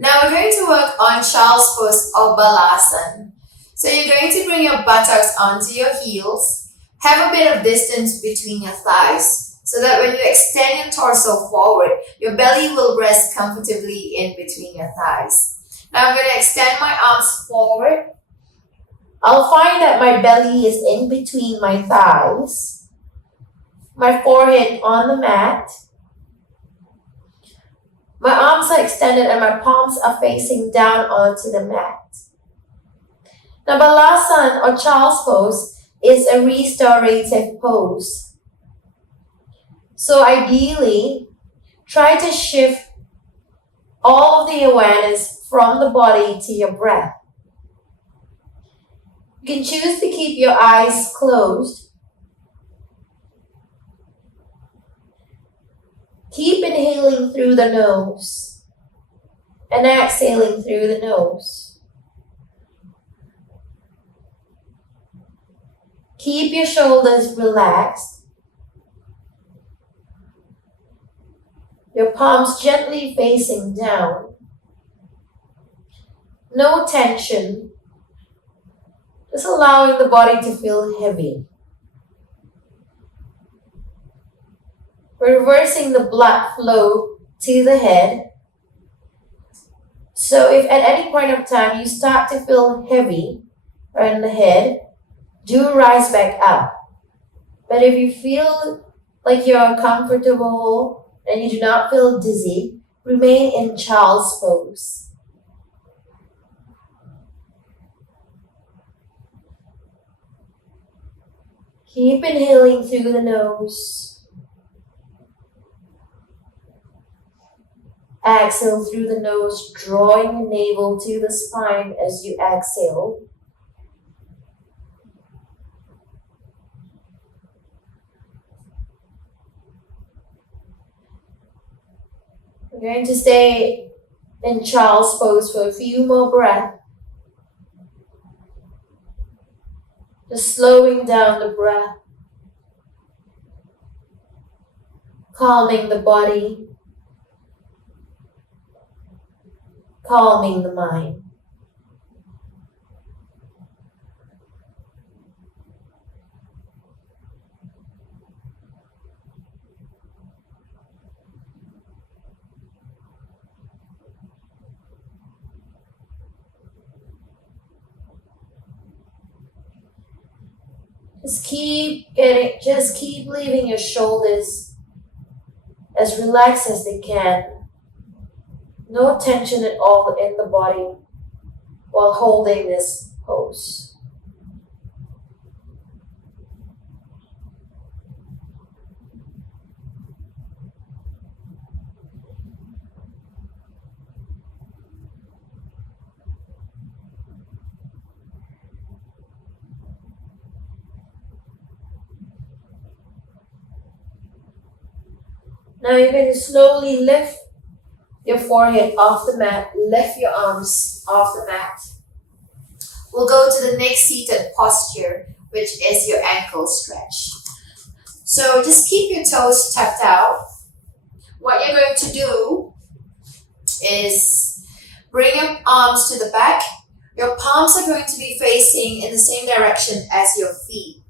Now we're going to work on child's pose or Balasana. So you're going to bring your buttocks onto your heels. Have a bit of distance between your thighs so that when you extend your torso forward, your belly will rest comfortably in between your thighs. Now I'm going to extend my arms forward. I'll find that my belly is in between my thighs, my forehead on the mat. My arms are extended and my palms are facing down onto the mat. Now, Balasana or child's pose is a restorative pose. So ideally, try to shift all of the awareness from the body to your breath. You can choose to keep your eyes closed. Keep inhaling through the nose and exhaling through the nose. Keep your shoulders relaxed. Your palms gently facing down. No tension. Just allowing the body to feel heavy. Reversing the blood flow to the head. So if at any point of time you start to feel heavy in the head, do rise back up. But if you feel like you're comfortable and you do not feel dizzy, remain in child's pose. Keep inhaling through the nose. Exhale through the nose, drawing the navel to the spine as you exhale. We're going to stay in child's pose for a few more breaths. Just slowing down the breath. Calming the body. Calming the mind. Just keep leaving your shoulders as relaxed as they can. No tension at all in the body while holding this pose. Now you're going to slowly lift your forehead off the mat, lift your arms off the mat. We'll go to the next seated posture, which is your ankle stretch. So just keep your toes tucked out. What you're going to do is bring your arms to the back. Your palms are going to be facing in the same direction as your feet.